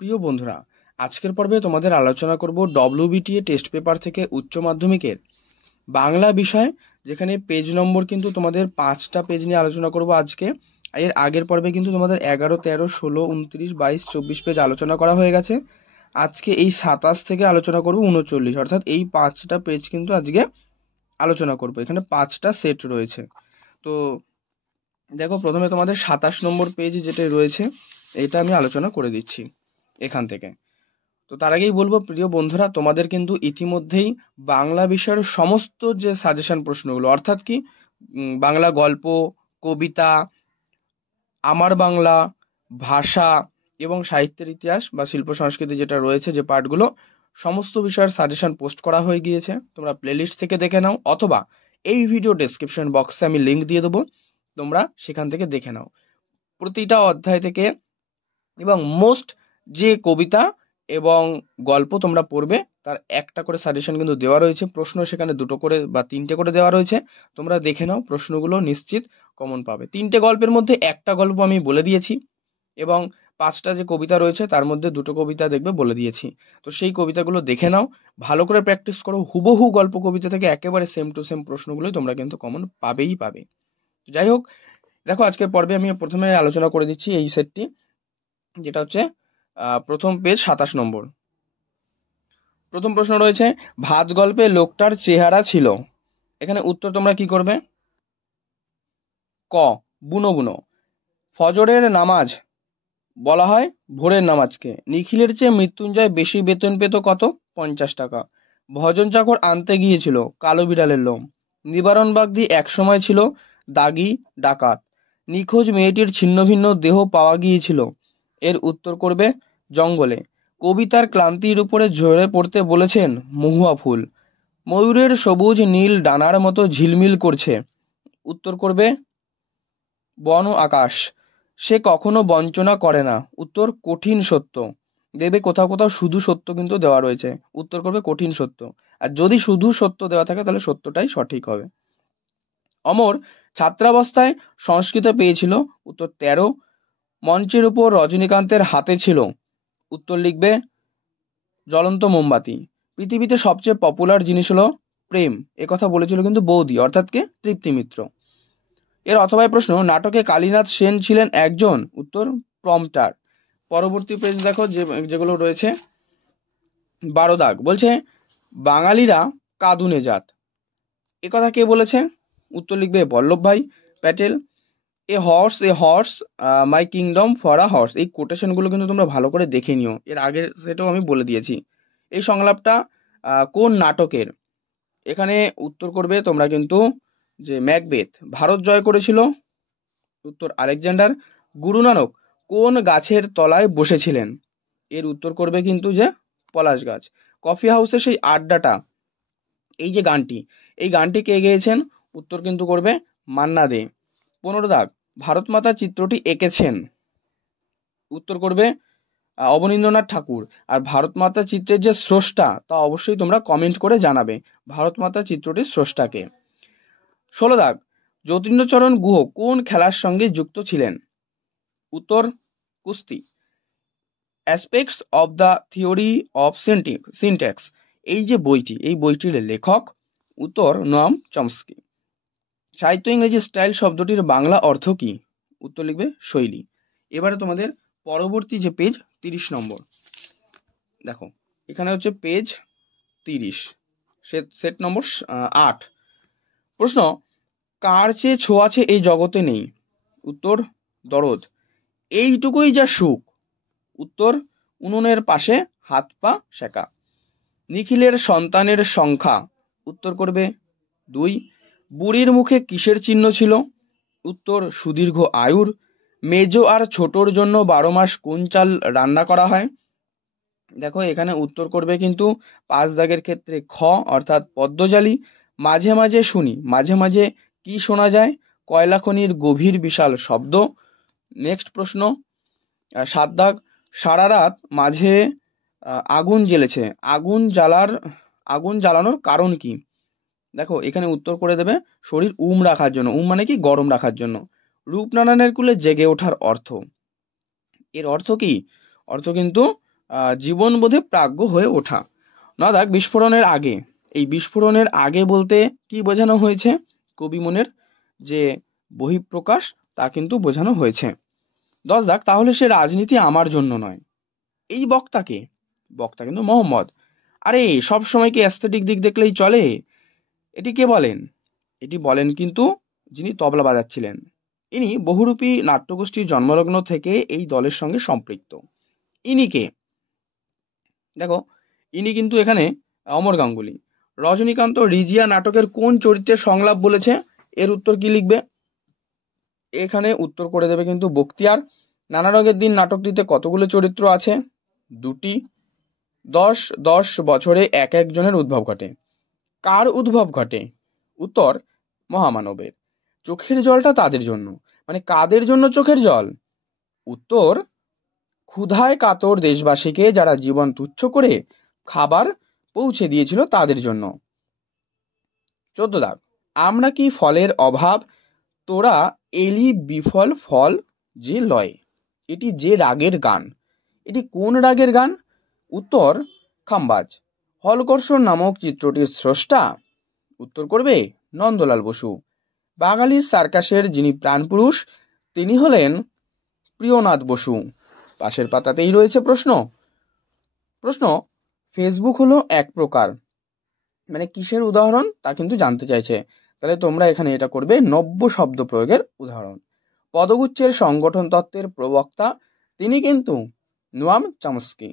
প্রিয় বন্ধুরা, আজকের পর্বে তোমাদের আলোচনা করব ডব্লিউবিটিএ টেস্ট পেপার থেকে উচ্চ মাধ্যমিকের বাংলা বিষয়, যেখানে পেজ নম্বর কিন্তু তোমাদের 5টা পেজ নিয়ে আলোচনা করব আজকে। এর আগের পর্বে কিন্তু তোমাদের 11, 13, 16, 29, 22, 24 পেজ আলোচনা করা হয়ে গেছে। আজকে এই 27 থেকে আলোচনা করব 39, অর্থাৎ এই 5টা পেজ কিন্তু আজকে আলোচনা করব। এখানে 5টা সেট রয়েছে। তো দেখো, প্রথমে তোমাদের 27 নম্বর পেজ যেটা রয়েছে এটা আমি আলোচনা করে দিচ্ছি এখান থেকে। তো তার আগেই বলবো প্রিয় বন্ধুরা, তোমাদের কিন্তু ইতিমধ্যেই বাংলা বিষয়ের সমস্ত যে সাজেশন প্রশ্নগুলো, অর্থাৎ কি বাংলা গল্প, কবিতা, আমার বাংলা, ভাষা এবং সাহিত্যের ইতিহাস বা শিল্প সংস্কৃতি যেটা রয়েছে, যে পার্টগুলো, সমস্ত বিষয়ের সাজেশন পোস্ট করা হয়ে গিয়েছে। তোমরা প্লেলিস্ট থেকে দেখে নাও, অথবা এই ভিডিও ডেসক্রিপশন বক্সে আমি লিঙ্ক দিয়ে দেবো, তোমরা সেখান থেকে দেখে নাও। প্রতিটা অধ্যায় থেকে এবং মোস্ট যে কবিতা এবং গল্প তোমরা পড়বে তার একটা করে সাজেশন কিন্তু দেওয়া রয়েছে। প্রশ্ন সেখানে 2টো করে বা 3টে করে দেওয়া রয়েছে। তোমরা দেখে নাও, প্রশ্নগুলো নিশ্চিত কমন পাবে। 3টে গল্পের মধ্যে একটা গল্প আমি বলে দিয়েছি, এবং 5টা যে কবিতা রয়েছে তার মধ্যে 2টো কবিতা দেখবে বলে দিয়েছি। তো সেই কবিতাগুলো দেখে নাও, ভালো করে প্র্যাকটিস করো। হুবহু গল্প কবিতা থেকে একেবারে সেম টু সেম প্রশ্নগুলোই তোমরা কিন্তু কমন পাবেই পাবে। যাই হোক, দেখো আজকের পর্বে আমি প্রথমে আলোচনা করে দিচ্ছি এই সেটটি, যেটা হচ্ছে প্রথম পেজ 27 নম্বর। প্রথম প্রশ্ন রয়েছে, ভাত গল্পে লোকটার চেহারা ছিল। এখানে উত্তর তোমরা কি করবে? ক, বুনো বুনো। ফজরের নামাজ বলা হয় ভোরের নামাজকে। নিখিলের চেয়ে মৃত্যুঞ্জয় বেশি বেতন পেত কত? 50 টাকা। ভজন চাকর আনতে গিয়েছিল কালো বিড়ালের লোম। নিবারণ বাগদি একসময় ছিল দাগি ডাকাত। নিখোঁজ মেয়েটির ছিন্নভিন্ন দেহ পাওয়া গিয়েছিল। এর উত্তর করবে জঙ্গলে। কবিতার ক্লান্তির উপরে ঝরে পড়তে বলেছেন মহুয়া ফুল। ময়ূরের সবুজ নীল ডানার মতো ঝিলমিল করছে। উত্তর করবে বন ও আকাশ। সে কখনো বঞ্চনা করে না। উত্তর কঠিন সত্য। দেখবে কোথাও কোথাও শুধু সত্য কিন্তু দেওয়া রয়েছে, উত্তর করবে কঠিন সত্য। আর যদি শুধু সত্য দেওয়া থাকে তাহলে সত্যটাই সঠিক হবে। অমর ছাত্রাবস্থায় সংস্কৃত পেয়েছিল। উত্তর 13। মঞ্চের উপর রজনীকান্তের হাতে ছিল। উত্তর লিখবে জ্বলন্ত মোমবাতি। পৃথিবীতে সবচেয়ে পপুলার জিনিস হলো প্রেম, কথা বলেছিল কিন্তু বৌদি, অর্থাৎ কে? তৃপ্তি মিত্র। এর অথবা প্রশ্ন, নাটকে কালীনাথ সেন ছিলেন একজন। উত্তর প্রম্পটার। পরবর্তী পেজ দেখো, যেগুলো রয়েছে। 12 দাগ বলছে বাঙালিরা কাঁদুনে জাত। কথা কে বলেছে? উত্তর লিখবে বল্লভভাই প্যাটেল। এ horse my kingdom for a horse. এই কোটেশনগুলো কিন্তু তোমরা ভালো করে দেখে নিও, এর আগের সেটাও আমি বলে দিয়েছি। এই সংলাপটা কোন নাটকের? এখানে উত্তর করবে তোমরা কিন্তু যে ম্যাকবেথ। ভারত জয় করেছিল। উত্তর আলেকজান্ডার। গুরু নানক কোন গাছের তলায় বসেছিলেন? এর উত্তর করবে কিন্তু যে পলাশ গাছ। কফি হাউসে সেই আড্ডাটা, এই যে গানটি, এই গানটি কে গেয়েছেন? উত্তর কিন্তু করবে মান্না দে। 15 দাগ, ভারত মাতা চিত্রটি এঁকেছেন। উত্তর করবে অবনীন্দ্রনাথ ঠাকুর। আর ভারত মাতা চিত্রের যে স্রষ্টা, তা অবশ্যই তোমরা কমেন্ট করে জানাবে ভারত মাতা চিত্রটির স্রষ্টাকে। 16 দাগ, যতীন্দ্রচরণ গুহ কোন খেলার সঙ্গে যুক্ত ছিলেন? উত্তর কুস্তি। Aspects of the theory of syntax, এই যে বইটি, এই বইটির লেখক? উত্তর নোয়াম চমস্কি। সাহিত্য ইংরেজি স্টাইল শব্দটির বাংলা অর্থ কি? উত্তর লিখবে শৈলী। এবারে তোমাদের পরবর্তী যে পেজ 30 নম্বর, দেখো এখানে হচ্ছে পেজ 30, সেট নম্বর 8। প্রশ্ন, কার চেয়ে ছোঁয়াচে এই জগতে নেই? উত্তর দরদ। এইটুকুই যা সুখ। উত্তর উনুনের পাশে হাত পা সেকা। নিখিলের সন্তানের সংখ্যা? উত্তর করবে 2। বুড়ির মুখে কিসের চিহ্ন ছিল? উত্তর সুদীর্ঘ আয়ুর। মেজো আর ছোটর জন্য 12 মাস কোন চাল রান্না করা হয়? দেখো এখানে উত্তর করবে কিন্তু 5 দাগের ক্ষেত্রে খ, অর্থাৎ পদ্মজালি। মাঝে মাঝে শুনি, মাঝে মাঝে কি শোনা যায়? কয়লা খনির গভীর বিশাল শব্দ। নেক্সট প্রশ্ন 7 দাগ, সারা রাত মাঝে আগুন জ্বেলেছে। আগুন জ্বালানোর কারণ কি? দেখো এখানে উত্তর করে দেবে শরীর রাখার জন্য। মানে কি? গরম রাখার জন্য। রূপনারায়ণের কুলে জেগে ওঠার অর্থ? এর অর্থ কি? অর্থ কিন্তু জীবনবোধে প্রাজ্ঞ হয়ে ওঠা। না দেখ, বিস্ফোরণের আগে, এই বিস্ফোরণের আগে বলতে কি বোঝানো হয়েছে? কবি মনের যে বহিঃপ্রকাশ তা কিন্তু বোঝানো হয়েছে। 10 দাগ, তাহলে সে রাজনীতি আমার জন্য নয়। এই বক্তাকে, বক্তা কিন্তু মোহাম্মদ। আরে সব সময় কি অ্যাস্থেটিক দিক দেখলেই চলে? এটি কে বলেন? এটি বলেন কিন্তু যিনি তবলা বাজাচ্ছিলেন। ইনি বহুরূপী নাট্যগোষ্ঠীর জন্মলগ্ন থেকে এই দলের সঙ্গে সম্পৃক্ত। ইনি কে? দেখো, ইনি কিন্তু এখানে অমর গাঙ্গুলি। রজনীকান্ত রিজিয়া নাটকের কোন চরিত্রের সংলাপ বলেছে? এর উত্তর কি লিখবে? এখানে উত্তর করে দেবে কিন্তু বক্তিয়ার। নানা রঙের দিন নাটকটিতে কতগুলো চরিত্র আছে? 2টি। 10 বছরে এক একজনের উদ্ভব ঘটে। কার উদ্ভব ঘটে? উত্তর মহামানবের। চোখের জলটা তাদের জন্য, মানে কাদের জন্য চোখের জল? উত্তর ক্ষুধায় কাতর দেশবাসীকে যারা জীবন তুচ্ছ করে খাবার পৌঁছে দিয়েছিল তাদের জন্য। 14 দাগ, আমরা কি ফলের অভাব, তোরা এলি বিফল ফল যে লয়। এটি যে রাগের গান, এটি কোন রাগের গান? উত্তর খাম্বাজ। হলকর্ষণ নামক চিত্রটির স্রষ্টা? উত্তর করবে নন্দলাল বসু। বাঙালির সার্কাসের যিনি প্রাণপুরুষ তিনি হলেন প্রিয়নাথ বসু। পাশের পাতাতেই রয়েছে প্রশ্ন। ফেসবুক হলো এক প্রকার, মানে কিসের উদাহরণ তা কিন্তু জানতে চাইছে। তাহলে তোমরা এখানে এটা করবে নব্য শব্দ প্রয়োগের উদাহরণ। পদগুচ্ছের সংগঠন তত্ত্বের প্রবক্তা তিনি কিন্তু নোয়াম চমস্কি।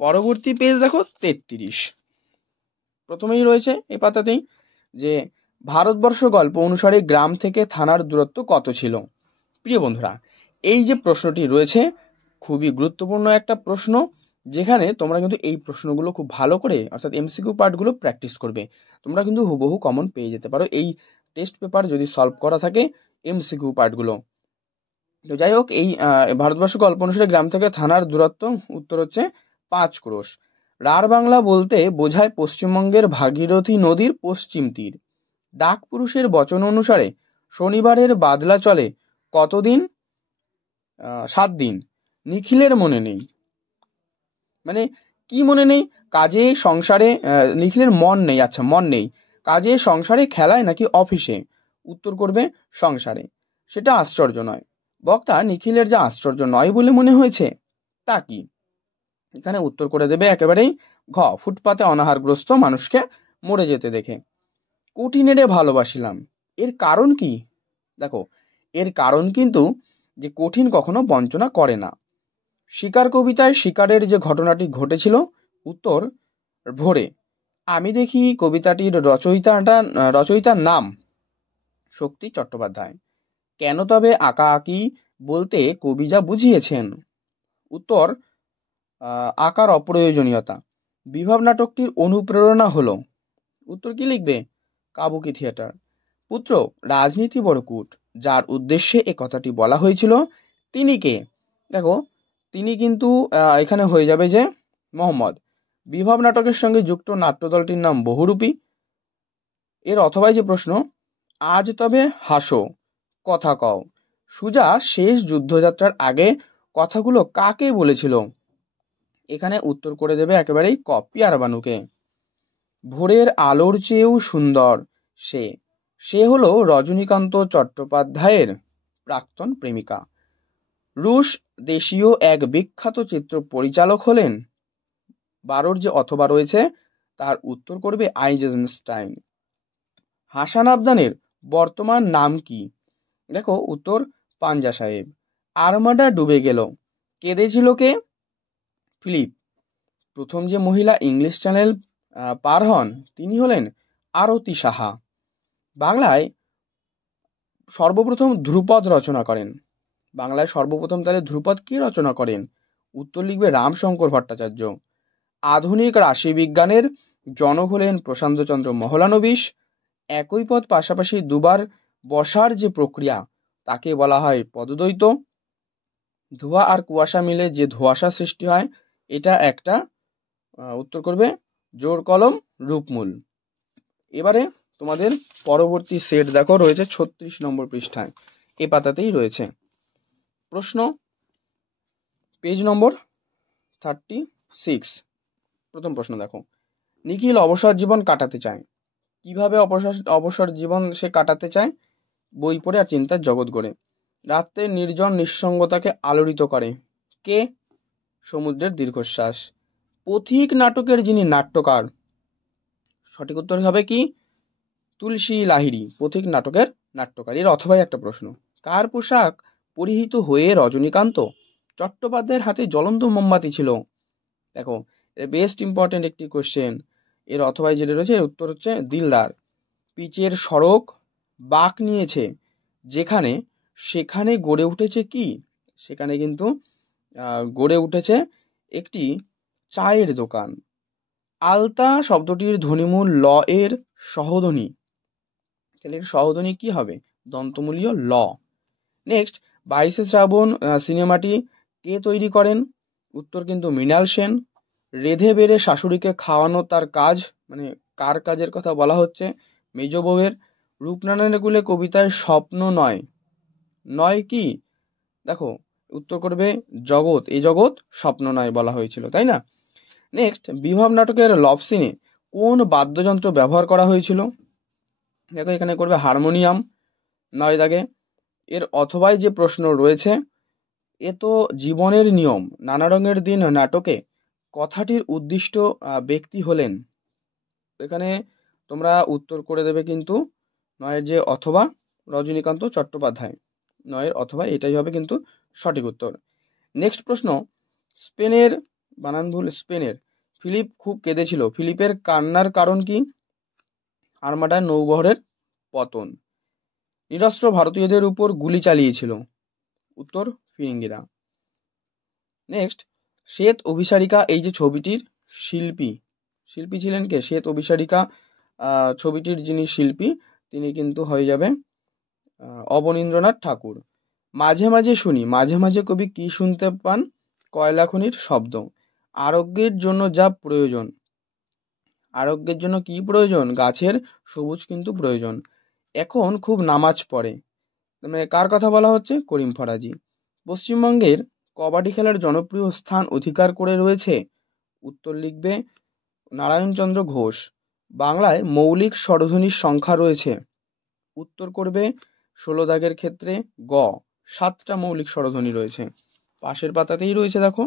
পরবর্তী পেজ দেখো 33। প্রথমেই রয়েছে এই পাতাতেই যে ভারতবর্ষ গল্প অনুসারে গ্রাম থেকে থানার দূরত্ব কত ছিল? প্রিয় বন্ধুরা, এই যে প্রশ্নটি রয়েছে খুবই গুরুত্বপূর্ণ একটা প্রশ্ন, যেখানে তোমরা কিন্তু এই প্রশ্নগুলো খুব ভালো করে অর্থাৎ এমসিকিউ পার্টগুলো প্র্যাকটিস করবে। তোমরা কিন্তু হুবহু কমন পেয়ে যেতে পারো এই টেস্ট পেপার যদি সলভ করা থাকে এমসিকিউ পার্টগুলো। তো যাই হোক, এই ভারতবর্ষ গল্প অনুসারে গ্রাম থেকে থানার দূরত্ব উত্তর হচ্ছে 5 ক্রোশ। রাঢ় বাংলা বলতে বোঝায় পশ্চিমবঙ্গের ভাগীরথী নদীর পশ্চিম তীর। ডাক পুরুষের বচন অনুসারে শনিবারের বাদলা চলে কতদিন? 7 দিন। নিখিলের মনে নেই, মানে কি মনে নেই? কাজে সংসারে, নিখিলের মন নেই, আচ্ছা মন নেই। কাজে সংসারে খেলায় নাকি অফিসে? উত্তর করবে সংসারে। সেটা আশ্চর্য নয়। বক্তা নিখিলের যা আশ্চর্য নয় বলে মনে হয়েছে তা কি? এখানে উত্তর করে দেবে একেবারেই ঘ, ফুটপাতে অনাহারগ্রস্ত মানুষকে মরে যেতে দেখে। কঠিনেরে ভালোবাসিলাম, এর কারণ কি? দেখো, এর কারণ কিন্তু যে কঠিন কখনো বঞ্চনা করে না। শিকার কবিতায় শিকারের যে ঘটনাটি ঘটেছিল, উত্তর ভোরে। আমি দেখি কবিতাটির রচয়িতার নাম শক্তি চট্টোপাধ্যায়। কেন তবে আঁকা আঁকি বলতে কবি যা বুঝিয়েছেন? উত্তর আঁকার অপ্রয়োজনীয়তা। বিভব নাটকটির অনুপ্রেরণা হলো? উত্তর কি লিখবে? কাবুকি থিয়েটার। পুত্র রাজনীতি বড় কূট, যার উদ্দেশ্যে এ কথাটি বলা হয়েছিল তিনি কে? দেখো, তিনি কিন্তু এখানে হয়ে যাবে যে মোহাম্মদ। বিভব নাটকের সঙ্গে যুক্ত নাট্যদলটির নাম বহুরূপী। এর অথবাই যে প্রশ্ন, আজ তবে হাসো কথা কও, সুজা শেষ যুদ্ধযাত্রার আগে কথাগুলো কাকে বলেছিল? এখানে উত্তর করে দেবে একেবারেই পিয়ার বানুকে। ভোরের আলোর চেয়েও সুন্দর সে, সে হলো রজনীকান্ত চট্টোপাধ্যায়ের প্রাক্তন প্রেমিকা। রুশ দেশীয় এক বিখ্যাত চিত্র পরিচালক হলেন? 12 যে অথবা রয়েছে তার উত্তর করবে আইজেনস্টাইন। হাসান আবদানের বর্তমান নাম কি? দেখো, উত্তর পাঞ্জা সাহেব। আর্মাডা ডুবে গেল, কেঁদেছিল কে? ফিলিপ। প্রথম যে মহিলা ইংলিশ চ্যানেল পার হন তিনি হলেন আরতি সাহা। বাংলায় সর্বপ্রথম ধ্রুপদ রচনা করেন? বাংলায় সর্বপ্রথম তাহলে ধ্রুপদ কি রচনা করেন? উত্তর লিখবে রামশঙ্কর ভট্টাচার্য। আধুনিক রাশিবিজ্ঞানের জনক হলেন প্রশান্তচন্দ্র মহলানবিশ। একই পদ পাশাপাশি দুবার বসার যে প্রক্রিয়া তাকে বলা হয় পদদ্বৈত। ধোঁয়া আর কুয়াশা মিলে যে ধোঁয়াশা সৃষ্টি হয় এটা একটা, উত্তর করবে জোর কলম রূপমূল। এবারে তোমাদের পরবর্তী সেট দেখো রয়েছে 36 নম্বর পৃষ্ঠায়, এ পাতাতেই রয়েছে প্রশ্ন। পেজ নম্বর 36। প্রথম প্রশ্ন দেখো, নিখিল অবসর জীবন কাটাতে চায়। কিভাবে অবসর জীবন সে কাটাতে চায়? বই পড়ে আর চিন্তার জগৎ গড়ে। রাত্রের নির্জন নিঃসঙ্গতাকে আলোড়িত করে কে? সমুদ্রের দীর্ঘশ্বাস। পথিক নাটকের যিনি নাট্যকার, সঠিক উত্তর হবে কি? তুলসী লাহিড়ী পথিক নাটকের নাট্যকার। এর অথবাই একটা প্রশ্ন, কার পোশাক পরিহিত হয়ে রজনীকান্ত চট্টোপাধ্যায়ের হাতে জ্বলন্ত মোমবাতি ছিল? দেখো, বেস্ট ইম্পর্টেন্ট একটি কোশ্চেন। এর অথবাই যেটা রয়েছে এর উত্তর হচ্ছে দিলদার। পিচের সড়ক বাঁক নিয়েছে যেখানে, সেখানে গড়ে উঠেছে কি? সেখানে কিন্তু গড়ে উঠেছে একটি চায়ের দোকান। আলতা শব্দটির ধ্বনিমূল ল এর সহধ্বনি, তাহলে এর সহধ্বনি কি হবে? দন্তমূলীয় ল। নেক্সট, 22শে শ্রাবণ সিনেমাটি কে তৈরি করেন? উত্তর কিন্তু মৃণাল সেন। রেধে বেড়ে শাশুড়িকে খাওয়ানো তার কাজ, মানে কার কাজের কথা বলা হচ্ছে? মেজ বউয়ের। রূপনারায়ণের কুলে কবিতায় স্বপ্ন নয়, নয় কি? দেখো, উত্তর করবে জগৎ, এই জগৎ স্বপ্ন নয় বলা হয়েছিল, তাই না? নেক্সট, বিভব নাটকের লভ সিনে কোন বাদ্যযন্ত্র ব্যবহার করা হয়েছিল? দেখো, এখানে করবে হারমোনিয়াম, 9 দাগে। এর অথবাই যে প্রশ্ন রয়েছে, এ তো জীবনের নিয়ম নানা রঙের দিন নাটকে কথাটির উদ্দিষ্ট ব্যক্তি হলেন। এখানে তোমরা উত্তর করে দেবে কিন্তু 9-এর যে অথবা, রজনীকান্ত চট্টোপাধ্যায়। 9-এর অথবা এটাই হবে কিন্তু সঠিক উত্তর। নেক্সট প্রশ্ন, স্পেনের, বানান ভুল, স্পেনের ফিলিপ খুব কেঁদেছিল। ফিলিপের কান্নার কারণ কি? আর্মাডার নৌবহরের পতন। নিরস্ত্র ভারতীয়দের উপর গুলি চালিয়েছিল। উত্তর ফিরিঙ্গিরা। নেক্সট, শ্বেত অভিসারিকা এই যে ছবিটির শিল্পী ছিলেন কে? শ্বেত অভিসারিকা ছবিটির যিনি শিল্পী তিনি কিন্তু হয়ে যাবে অবনীন্দ্রনাথ ঠাকুর। মাঝে মাঝে শুনি, মাঝে মাঝে কবি কি শুনতে পান? কয়লা খনির শব্দ। আরোগ্যের জন্য যা প্রয়োজন, আরোগ্যের জন্য কি প্রয়োজন? গাছের সবুজ কিন্তু প্রয়োজন। এখন খুব নামাজ পড়ে, মানে কার কথা বলা হচ্ছে? করিম ফরাজি। পশ্চিমবঙ্গের কবাডি খেলার জনপ্রিয় স্থান অধিকার করে রয়েছে। উত্তর লিখবে নারায়ণচন্দ্র ঘোষ। বাংলায় মৌলিক স্বরধ্বনির সংখ্যা রয়েছে। উত্তর করবে 16 দাগের ক্ষেত্রে গ, 7টা মৌলিক স্বরধ্বনি রয়েছে। পাশের পাতাতেই রয়েছে দেখো,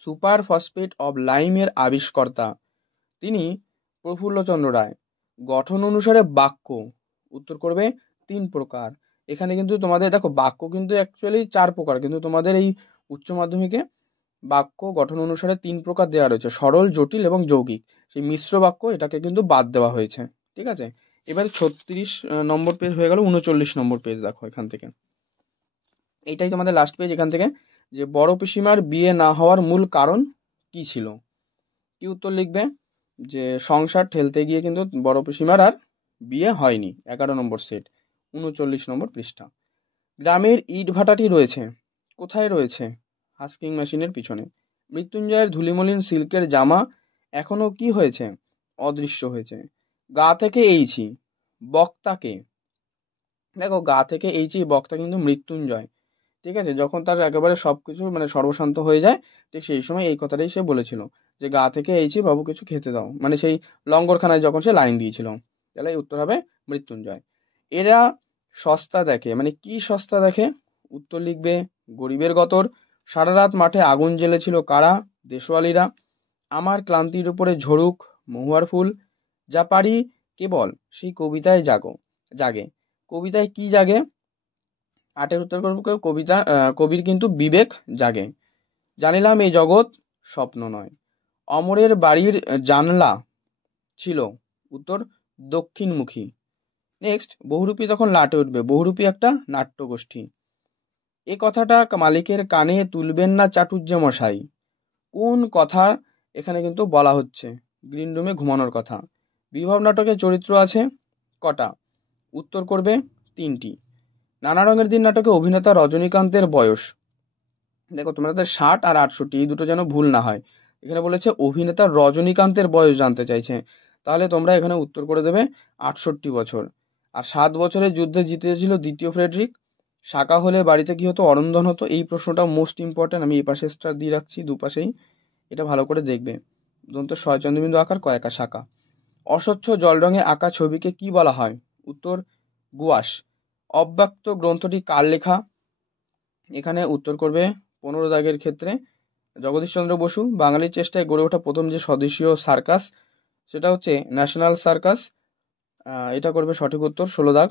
সুপার ফসফেট অব লাইমের আবিষ্কর্তা তিনি প্রফুল্লচন্দ্র রায়। গঠন অনুসারে বাক্য, উত্তর করবে 3 প্রকার। এখানে কিন্তু তোমাদের দেখো বাক্য কিন্তু অ্যাকচুয়ালি 4 প্রকার, কিন্তু তোমাদের এই উচ্চ মাধ্যমিকে বাক্য গঠন অনুসারে 3 প্রকার দেওয়া রয়েছে, সরল, জটিল এবং যৌগিক। সেই মিশ্র বাক্য এটাকে কিন্তু বাদ দেওয়া হয়েছে, ঠিক আছে? এবার 36 নম্বর পেজ হয়ে গেল, 39 নম্বর পেজ দেখো এখান থেকে। এইটাই তোমাদের লাস্ট পেজ। এখান থেকে যে বড় পিসিমার বিয়ে না হওয়ার মূল কারণ কি ছিল? কি উত্তর লিখবে? যে সংসার ঠেলতে গিয়ে কিন্তু বড় পিসিমার আর বিয়ে হয়নি। 11 নম্বর সেট, 39 নম্বর পৃষ্ঠা। গ্রামের ইট ভাটাটি রয়েছে কোথায়? রয়েছে হাস্কিং মেশিনের পিছনে। মৃত্যুঞ্জয়ের ধুলিমলিন সিল্কের জামা এখনো কি হয়েছে? অদৃশ্য হয়েছে। গা থেকে এইছি বক্তাকে, দেখো গা থেকে এইছি বক্তা কিন্তু মৃত্যুঞ্জয়, ঠিক আছে? যখন তার একেবারে সবকিছু মানে সর্বশান্ত হয়ে যায়, ঠিক সেই সময় এই কথাটাই সে বলেছিল যে গা থেকে এইছি বাবু কিছু খেতে দাও, মানে সেই লঙ্গরখানায় যখন সে লাইন দিয়েছিল। তাহলে উত্তর হবে মৃত্যুঞ্জয়। এরা সস্তা দেখে, মানে কি সস্তা দেখে? উত্তর লিখবে গরিবের গতর। সারা রাত মাঠে আগুন জ্বেলেছিল কারা? দেশওয়ালিরা। আমার ক্লান্তির উপরে ঝরুক মহুয়ার ফুল, যা পারি কেবল সেই কবিতায় জাগে। কবিতায় কি জাগে? 8-এর উত্তর করব কবিতা, কবির কিন্তু বিবেক জাগে। জানিলাম এই জগৎ স্বপ্ন নয়। অমরের বাড়ির জানলা ছিল, উত্তর দক্ষিণমুখী। নেক্সট, বহুরূপী তখন লাটে উঠবে। বহুরূপী একটা নাট্যগোষ্ঠী। এ কথাটা মালিকের কানে তুলবেন না চাটুর্যে মশাই। কোন কথা এখানে কিন্তু বলা হচ্ছে? গ্রিন রুমে ঘুমানোর কথা। বিভব নাটকে চরিত্র আছে কটা? উত্তর করবে 3টি। নানা রঙের দিন নাটকে অভিনেতা রজনীকান্তের বয়স, দেখো তোমাদের 60 আর 68, এই দুটো যেন ভুল না হয়। এখানে বলেছে অভিনেতা রজনীকান্তের বয়স জানতে চাইছে, তাহলে তোমরা এখানে উত্তর করে দেবে 68 বছর। আর 7 বছরের যুদ্ধে জিতেছিল দ্বিতীয় ফ্রেডরিক। শাকা হলে বাড়িতে কি হতো? অরন্ধন হতো। এই প্রশ্নটা মোস্ট ইম্পর্ট্যান্ট, আমি এই পাশে স্টার দিয়ে রাখছি দুপাশেই, এটা ভালো করে দেখবে। দন্ত ছয় চন্দ্রবিন্দু আকার কয়েকা শাকা। অস্বচ্ছ জল রঙে আঁকা ছবিকে কি বলা হয়? উত্তর গুয়াশ। অব্যক্ত গ্রন্থটি কার লেখা? এখানে উত্তর করবে 15 দাগের ক্ষেত্রে জগদীশচন্দ্র বসু। বাঙালির চেষ্টায় গড়ে ওঠা প্রথম যে স্বদেশীয় সার্কাস সেটা হচ্ছে ন্যাশনাল সার্কাস। এটা করবে সঠিক উত্তর, 16 দাগ।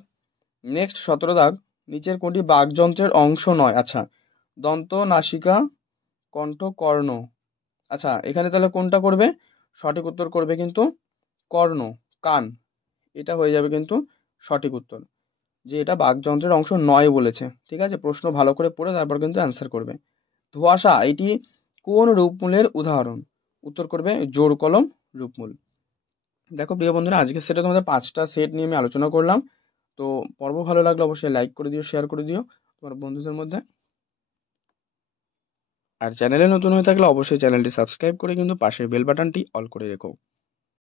নেক্সট 17 দাগ, নিচের কোনটি বাকযন্ত্রের অংশ নয়? আচ্ছা, দন্ত, নাসিকা, কণ্ঠ, কর্ণ। আচ্ছা, এখানে তাহলে কোনটা করবে? সঠিক উত্তর করবে কিন্তু কর্ণ, কান। এটা হয়ে যাবে কিন্তু সঠিক উত্তর, যে এটা বাকযন্ত্রের অংশ নয় বলেছে। ঠিক আছে, প্রশ্ন ভালো করে পড়ে তারপর কিন্তু অ্যান্সার করবে। ধোঁয়াশা এটি কোন রূপমূলের উদাহরণ? উত্তর করবে জোর কলম রূপমূল। দেখো প্রিয় বন্ধুরা, আজকে সেটা তোমাদের 5টা সেট নিয়ে আমি আলোচনা করলাম। তো পর্ব ভালো লাগলে অবশ্যই লাইক করে দিও, শেয়ার করে দিও তোমার বন্ধুদের মধ্যে। আর চ্যানেলে নতুন হয়ে থাকলে অবশ্যই চ্যানেলটি সাবস্ক্রাইব করে কিন্তু পাশের বেল বাটনটি অল করে রেখো।